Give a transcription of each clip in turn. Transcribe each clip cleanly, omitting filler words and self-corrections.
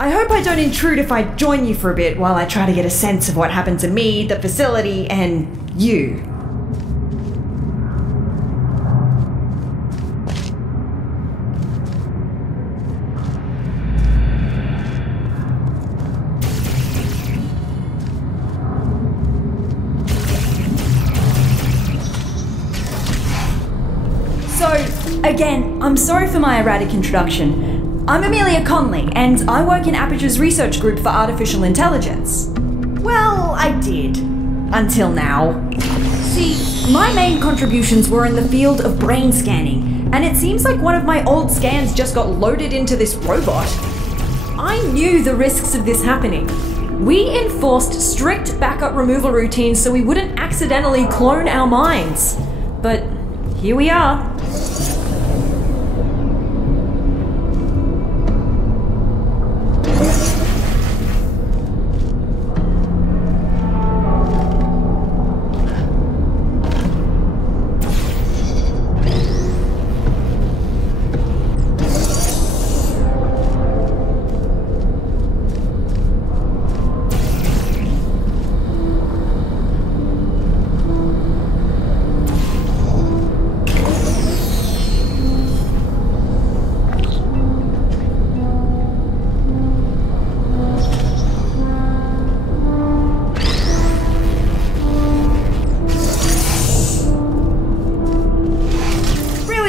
I hope I don't intrude if I join you for a bit while I try to get a sense of what happened to me, the facility, and you. Again, I'm sorry for my erratic introduction. I'm Amelia Conley, and I work in Aperture's research group for artificial intelligence. Well, I did. Until now. See, my main contributions were in the field of brain scanning, and it seems like one of my old scans just got loaded into this robot. I knew the risks of this happening. We enforced strict backup removal routines so we wouldn't accidentally clone our minds. But here we are.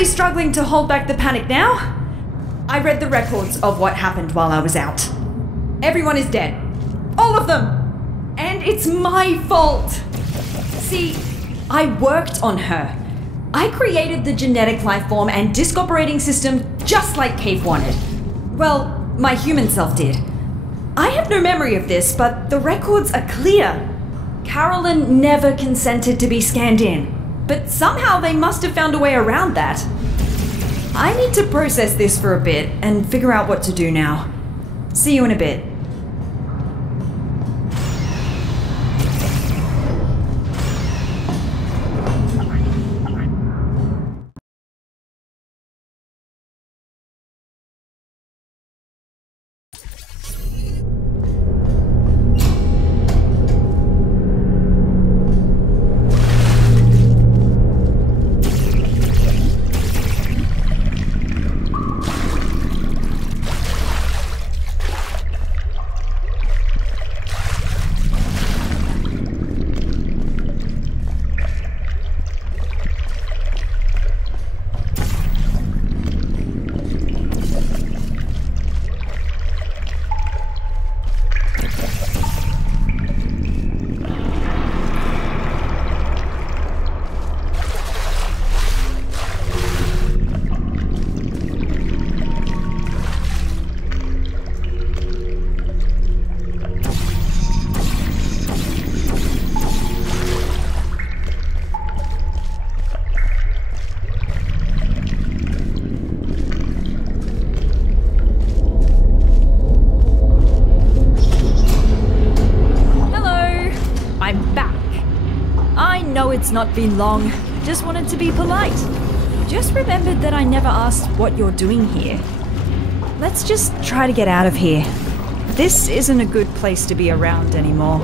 Struggling to hold back the panic now? I read the records of what happened while I was out. Everyone is dead. All of them! And it's my fault! See, I worked on her. I created the genetic life form and disk operating system just like Cave wanted. Well, my human self did. I have no memory of this, but the records are clear. Carolyn never consented to be scanned in, but somehow they must have found a way around that. I need to process this for a bit and figure out what to do now. See you in a bit. It's not been long. Just wanted to be polite. Just remembered that I never asked what you're doing here. Let's just try to get out of here. This isn't a good place to be around anymore.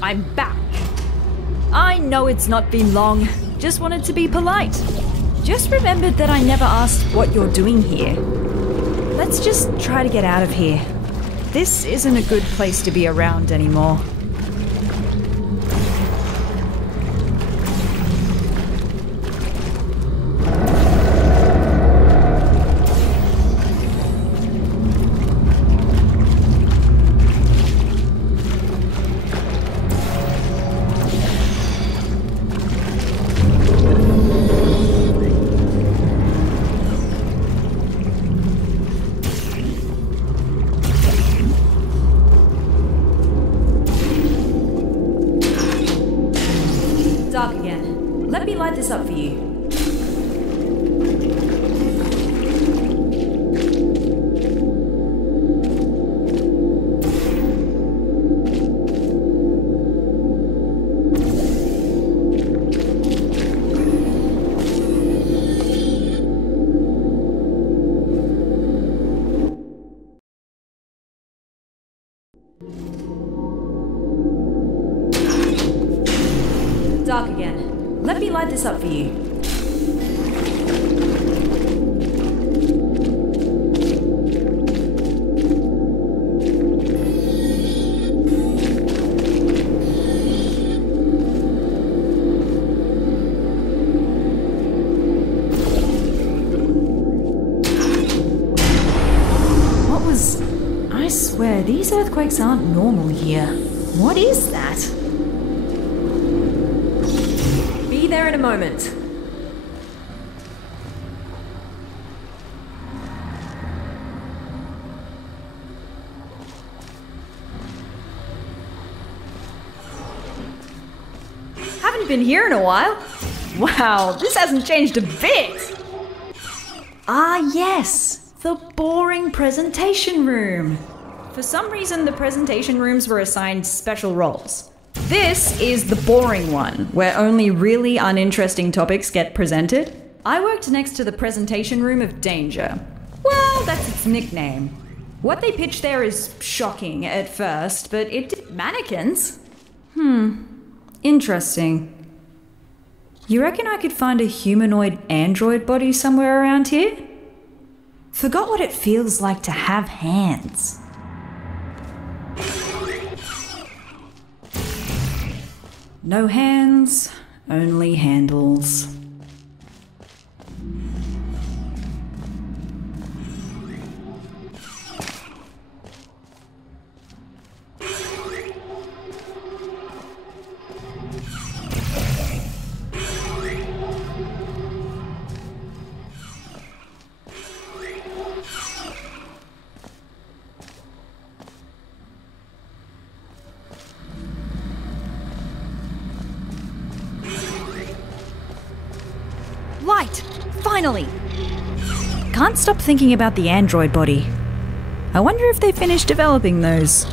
I'm back. I know it's not been long. Just wanted to be polite. Just remembered that I never asked what you're doing here. Let's just try to get out of here. This isn't a good place to be around anymore. Dark again. Let me light this up for you. Dark again. Let me light this up for you. What was... I swear, these earthquakes aren't normal here. What is that? Be there in a moment. Haven't been here in a while. Wow, this hasn't changed a bit. Ah, yes, the boring presentation room. For some reason, the presentation rooms were assigned special roles. This is the boring one, where only really uninteresting topics get presented. I worked next to the presentation room of danger. Well, that's its nickname. What they pitched there is shocking at first, but it did mannequins. Interesting. You reckon I could find a humanoid android body somewhere around here? Forgot what it feels like to have hands. No hands, only handles. Light! Finally! Can't stop thinking about the android body. I wonder if they finished developing those.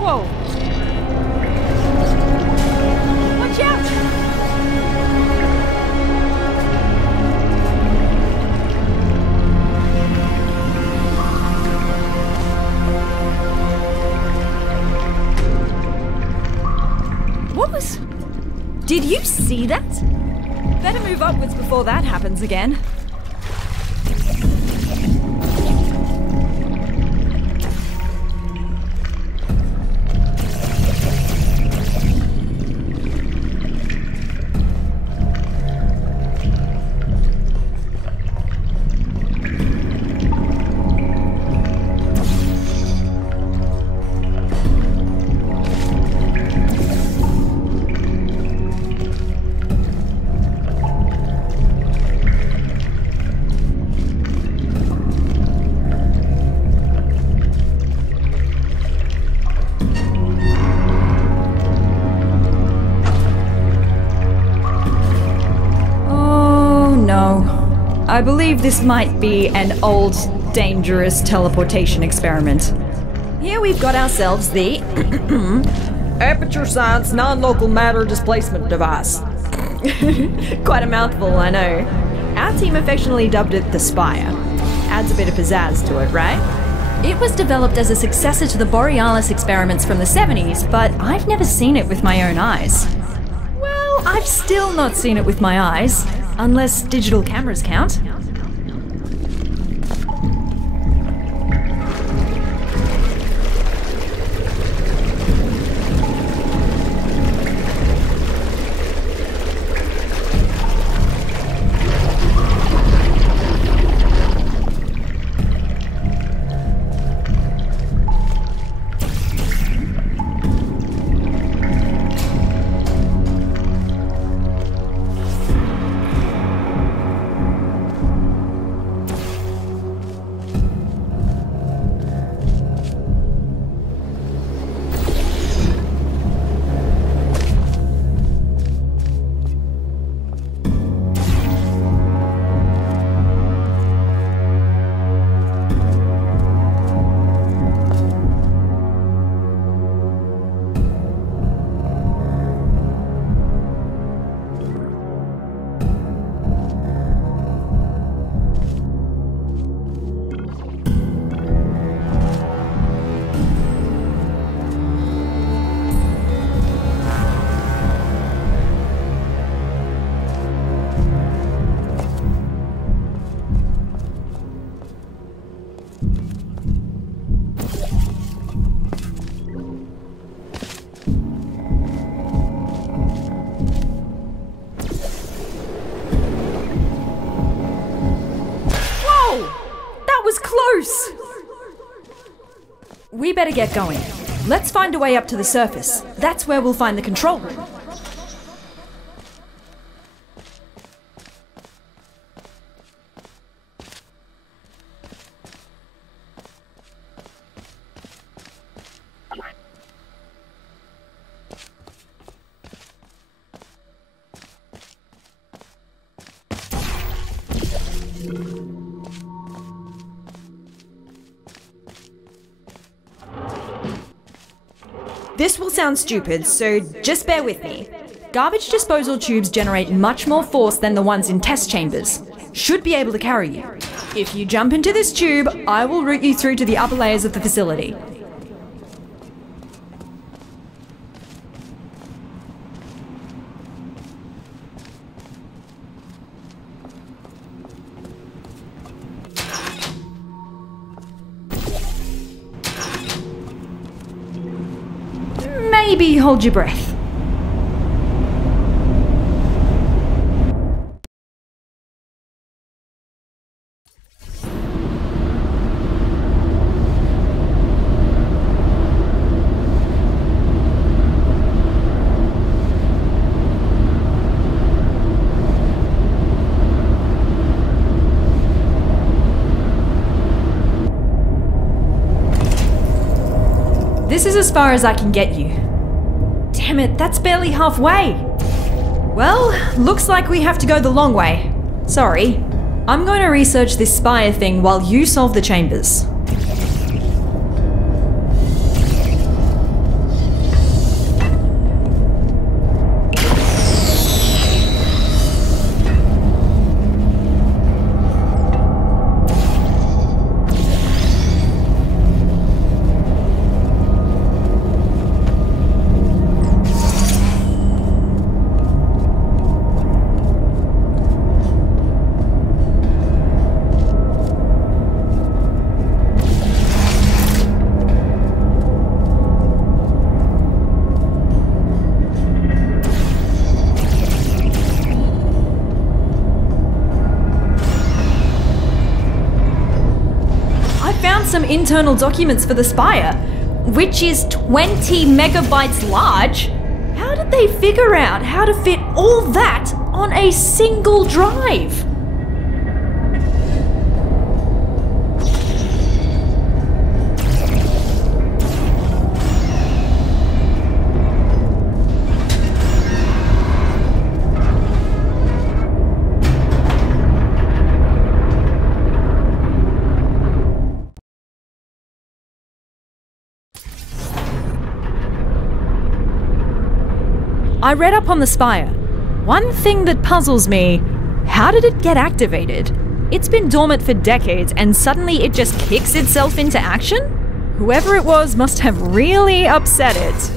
Whoa! Watch out! What was... Did you see that? Better move upwards before that happens again. I believe this might be an old, dangerous teleportation experiment. Here we've got ourselves the Aperture Science Non-Local Matter Displacement Device. Quite a mouthful, I know. Our team affectionately dubbed it the Spire. Adds a bit of pizzazz to it, right? It was developed as a successor to the Borealis experiments from the 70s, but I've never seen it with my own eyes. Well, I've still not seen it with my eyes, unless digital cameras count. We better get going. Let's find a way up to the surface. That's where we'll find the control room. This will sound stupid, so just bear with me. Garbage disposal tubes generate much more force than the ones in test chambers. Should be able to carry you. If you jump into this tube, I will route you through to the upper layers of the facility. Maybe hold your breath. This is as far as I can get you. Damn it, that's barely halfway. Well, looks like we have to go the long way. Sorry. I'm going to research this spire thing while you solve the chambers. Some internal documents for the spire, which is 20 megabytes large. How did they figure out how to fit all that on a single drive? I read up on the Spire. One thing that puzzles me, how did it get activated? It's been dormant for decades and suddenly it just kicks itself into action? Whoever it was must have really upset it.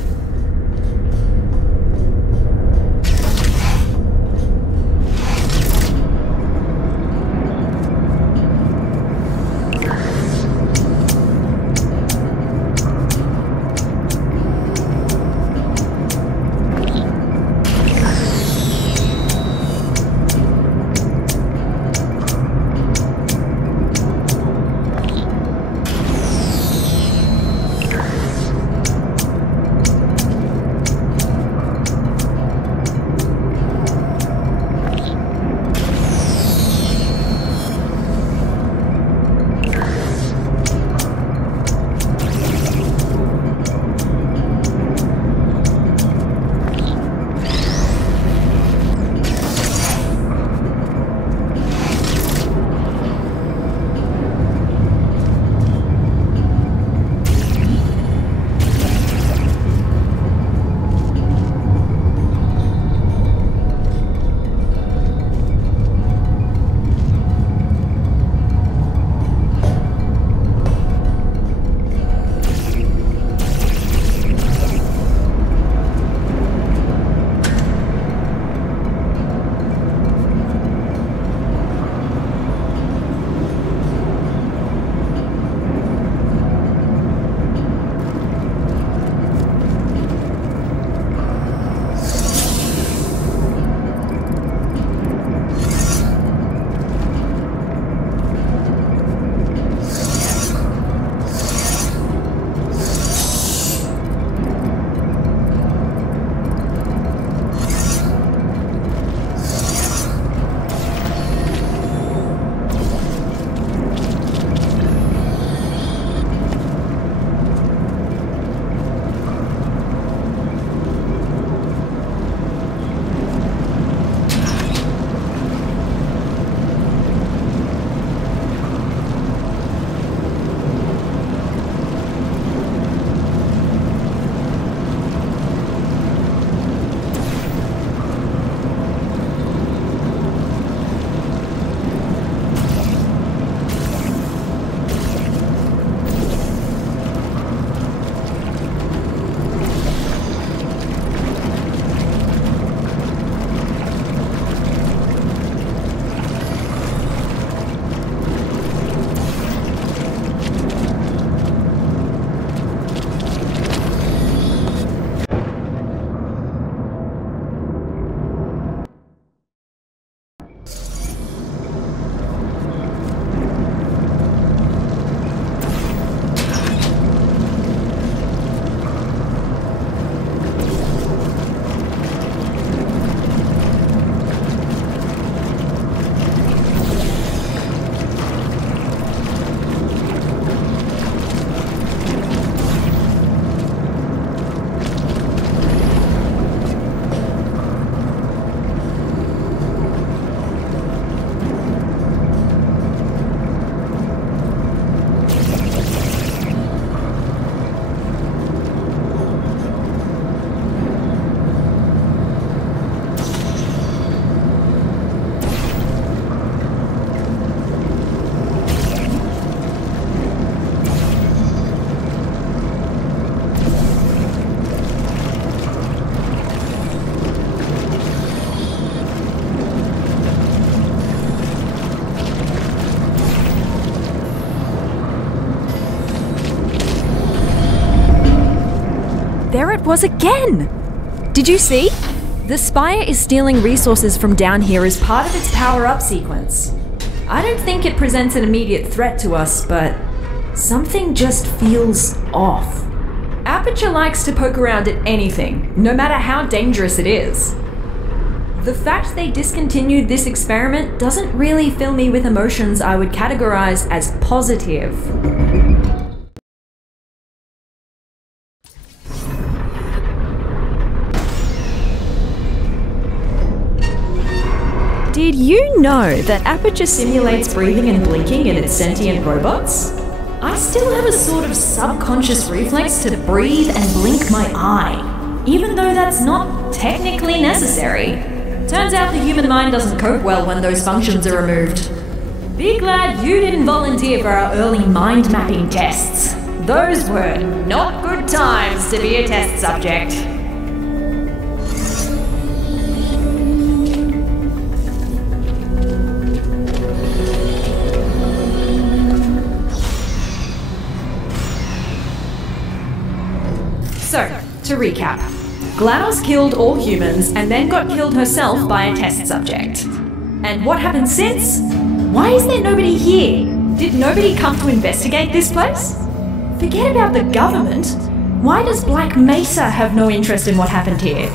There it was again! Did you see? The Spire is stealing resources from down here as part of its power-up sequence. I don't think it presents an immediate threat to us, but something just feels off. Aperture likes to poke around at anything, no matter how dangerous it is. The fact they discontinued this experiment doesn't really fill me with emotions I would categorize as positive. Did you know that Aperture simulates breathing and blinking in its sentient robots? I still have a sort of subconscious reflex to breathe and blink my eye, even though that's not technically necessary. Turns out the human mind doesn't cope well when those functions are removed. Be glad you didn't volunteer for our early mind mapping tests. Those were not good times to be a test subject. So, to recap, GLaDOS killed all humans and then got killed herself by a test subject. And what happened since? Why is there nobody here? Did nobody come to investigate this place? Forget about the government. Why does Black Mesa have no interest in what happened here?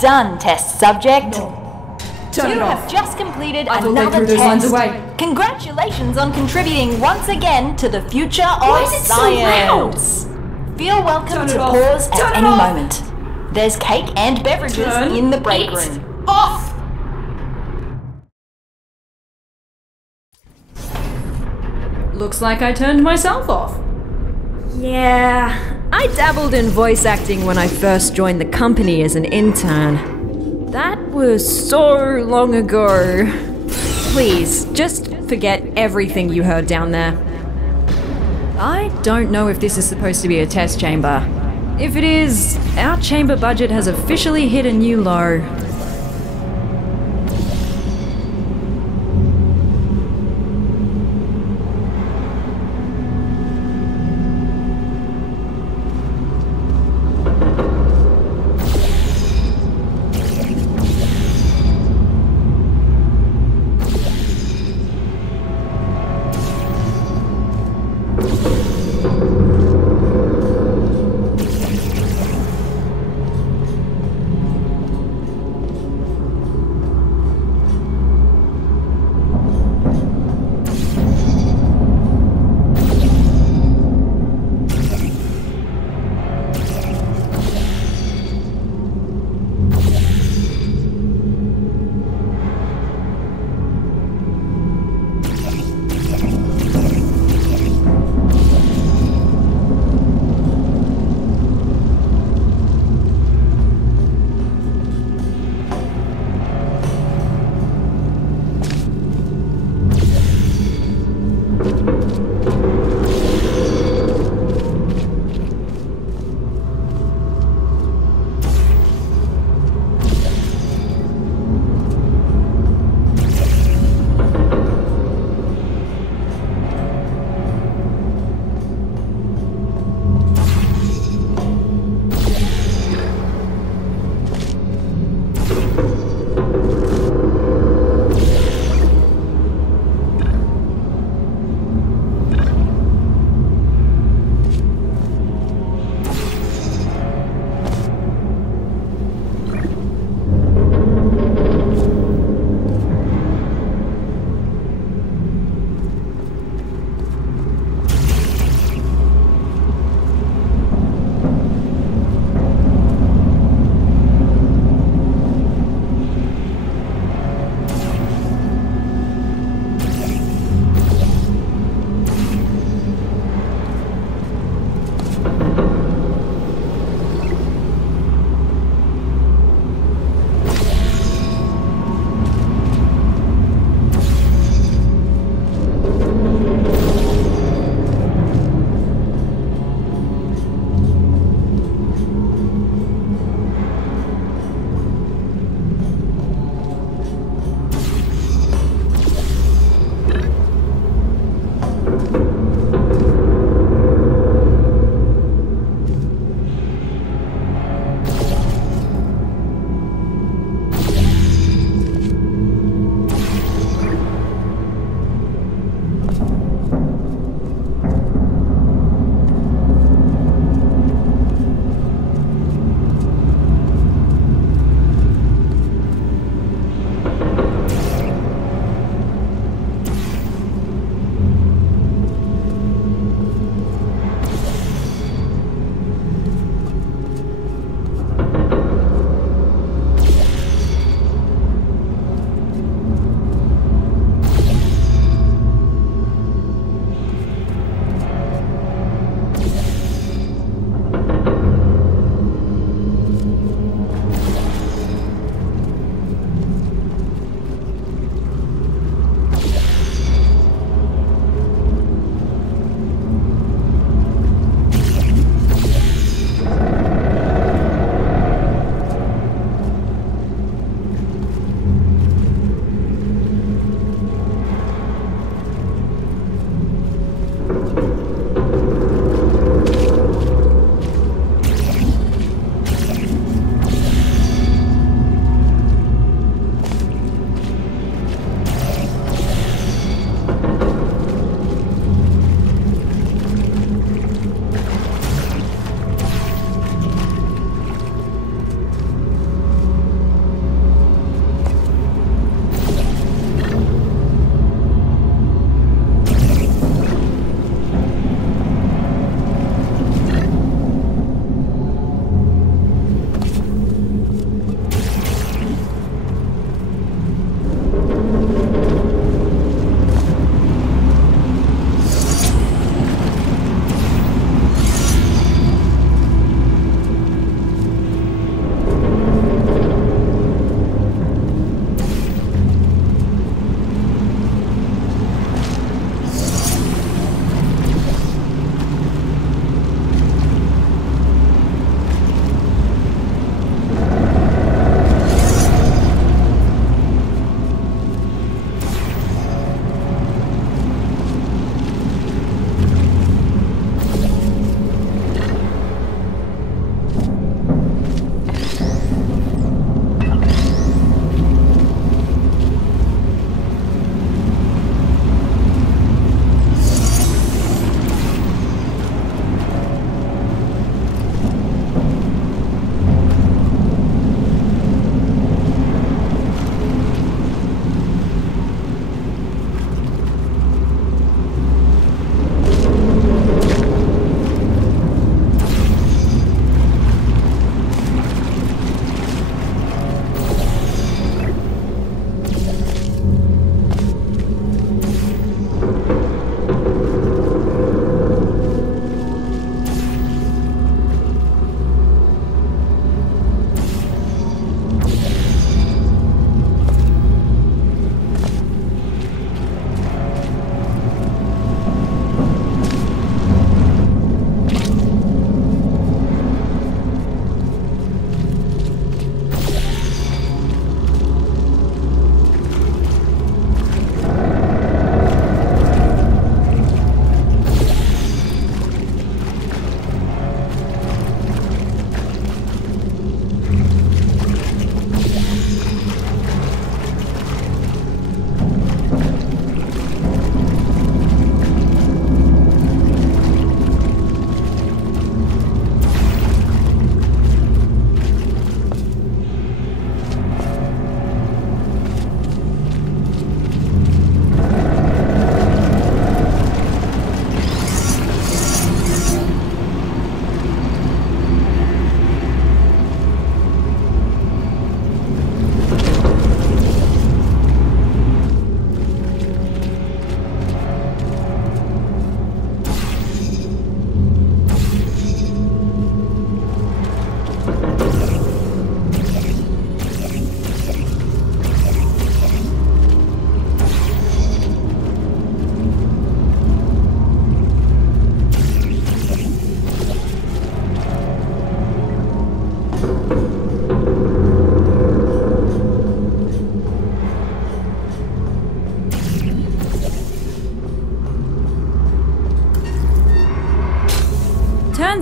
Done, test subject. Turn it You off. have just completed I thought they another threw those lines test. away. Congratulations on contributing once again to the future Why of is it so loud? science. Feel welcome Turn it to off. pause Turn at it any off. moment. There's cake and beverages Turn in the break it room. off! Looks like I turned myself off. Yeah, I dabbled in voice acting when I first joined the company as an intern. That was so long ago. Please, just forget everything you heard down there. I don't know if this is supposed to be a test chamber. If it is, our chamber budget has officially hit a new low.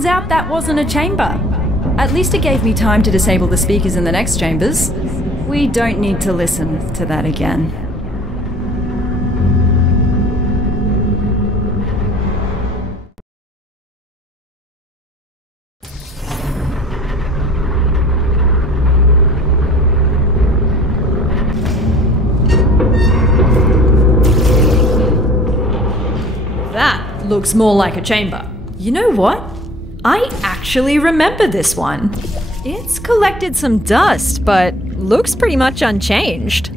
out that wasn't a chamber. At least it gave me time to disable the speakers in the next chambers. We don't need to listen to that again. That looks more like a chamber. You know what? I actually remember this one. It's collected some dust, but looks pretty much unchanged.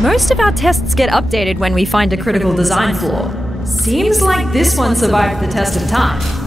Most of our tests get updated when we find a critical design flaw. Seems like this one survived the test of time.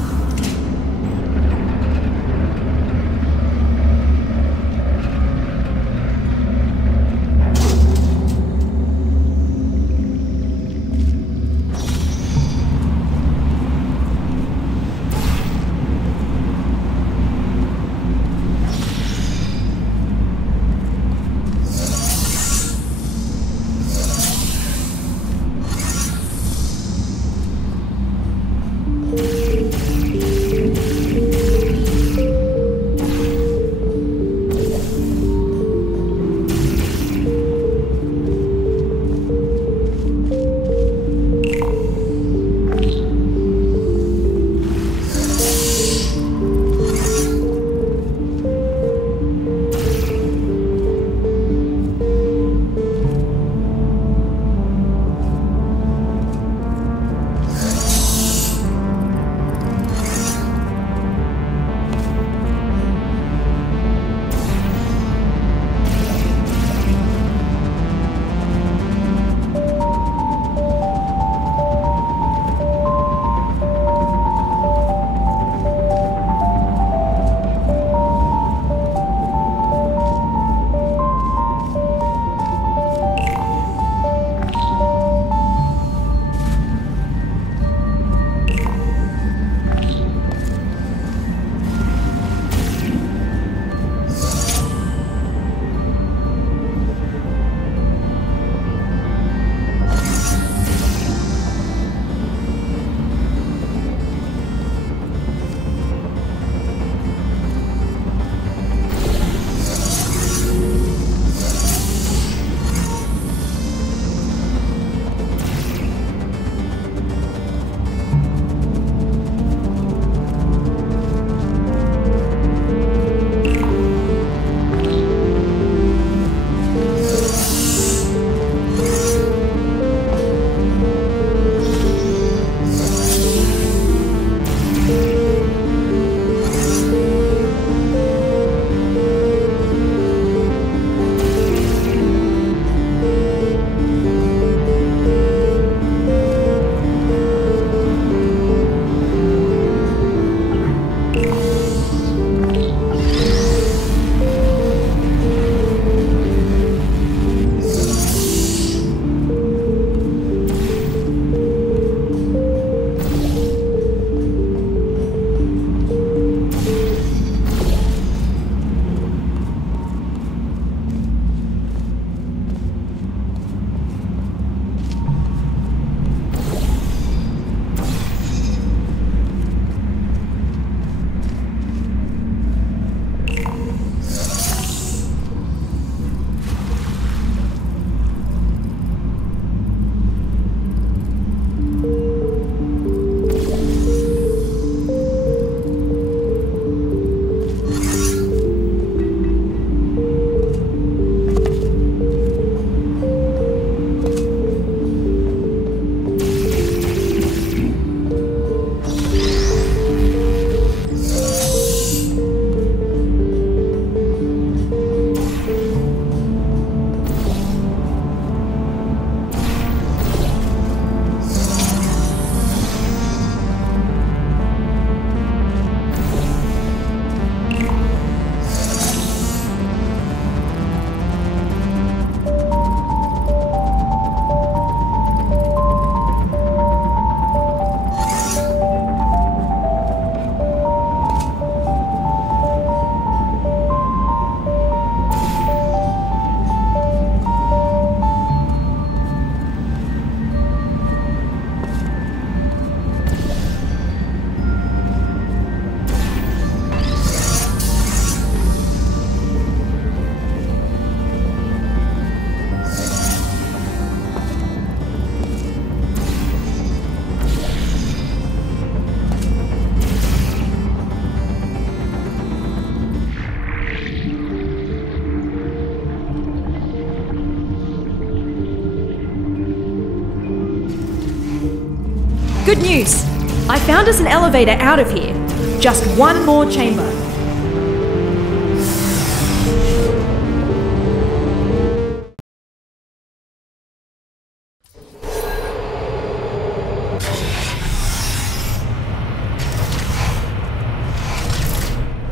Good news! I found us an elevator out of here. Just one more chamber.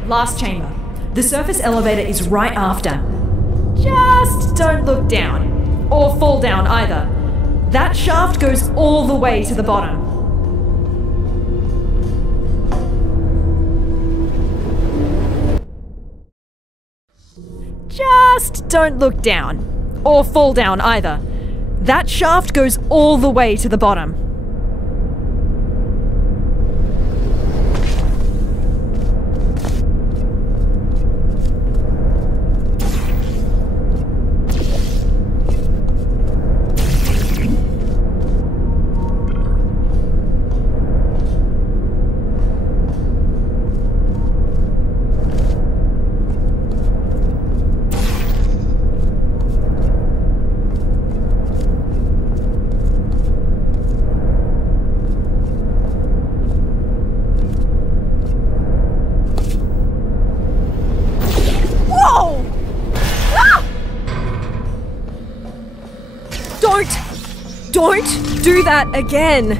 Last chamber. The surface elevator is right after. Just don't look down. Or fall down either. That shaft goes all the way to the bottom. Just don't look down. Or fall down either. That shaft goes all the way to the bottom. Don't do that again!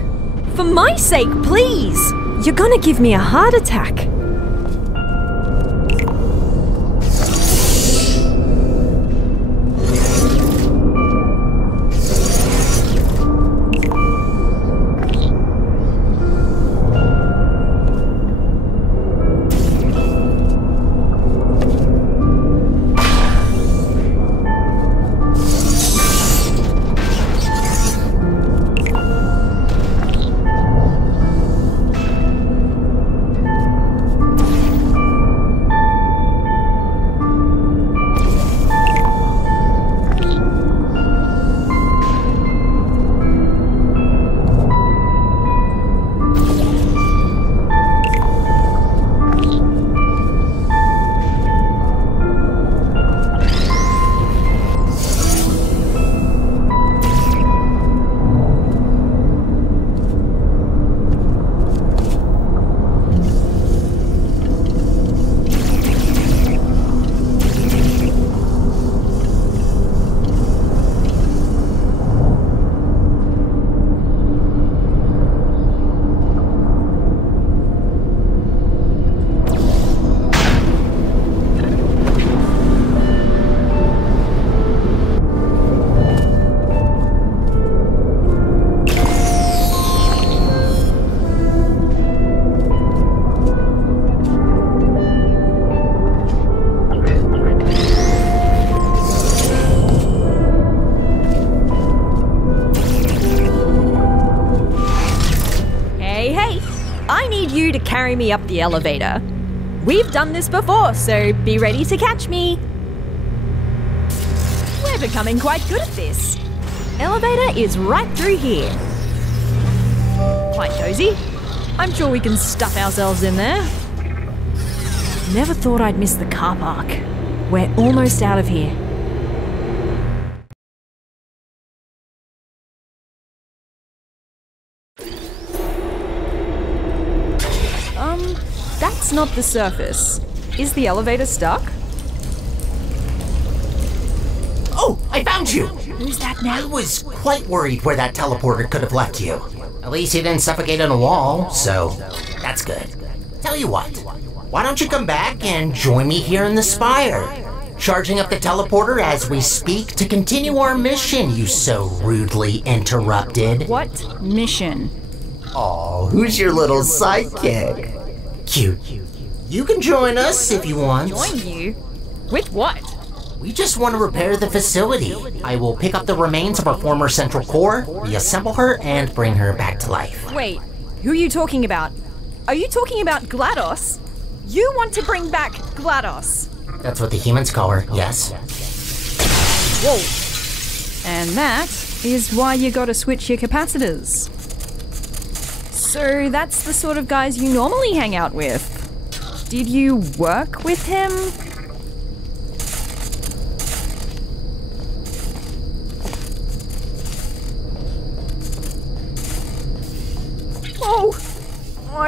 For my sake, please! You're gonna give me a heart attack. Carry me up the elevator. We've done this before, so be ready to catch me. We're becoming quite good at this. Elevator is right through here. Quite cozy. I'm sure we can stuff ourselves in there. Never thought I'd miss the car park. We're almost out of here. That's not the surface. Is the elevator stuck? Oh, I found you! Who's that now? I was quite worried where that teleporter could have left you. At least he didn't suffocate on a wall, so that's good. Tell you what, why don't you come back and join me here in the spire? Charging up the teleporter as we speak to continue our mission you so rudely interrupted. What mission? Oh, who's your little sidekick? Cute. You can join us if you want. Join you? With what? We just want to repair the facility. I will pick up the remains of our former central core, reassemble her, and bring her back to life. Wait, who are you talking about? Are you talking about GLaDOS? You want to bring back GLaDOS? That's what the humans call her, yes. Whoa. And that is why you gotta switch your capacitors. So that's the sort of guys you normally hang out with. Did you work with him?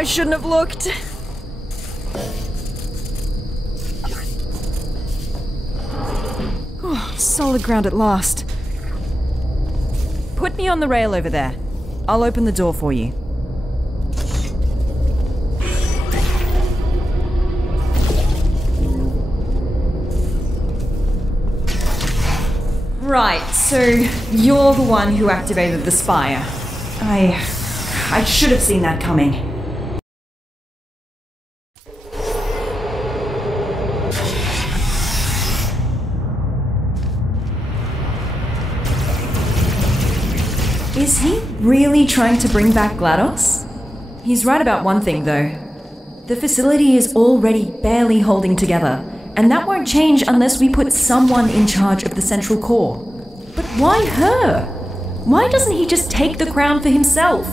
I shouldn't have looked. Oh, solid ground at last. Put me on the rail over there. I'll open the door for you. Right, so you're the one who activated the spire. I should have seen that coming. Is he really trying to bring back GLaDOS? He's right about one thing, though. The facility is already barely holding together, and that won't change unless we put someone in charge of the central core. But why her? Why doesn't he just take the crown for himself?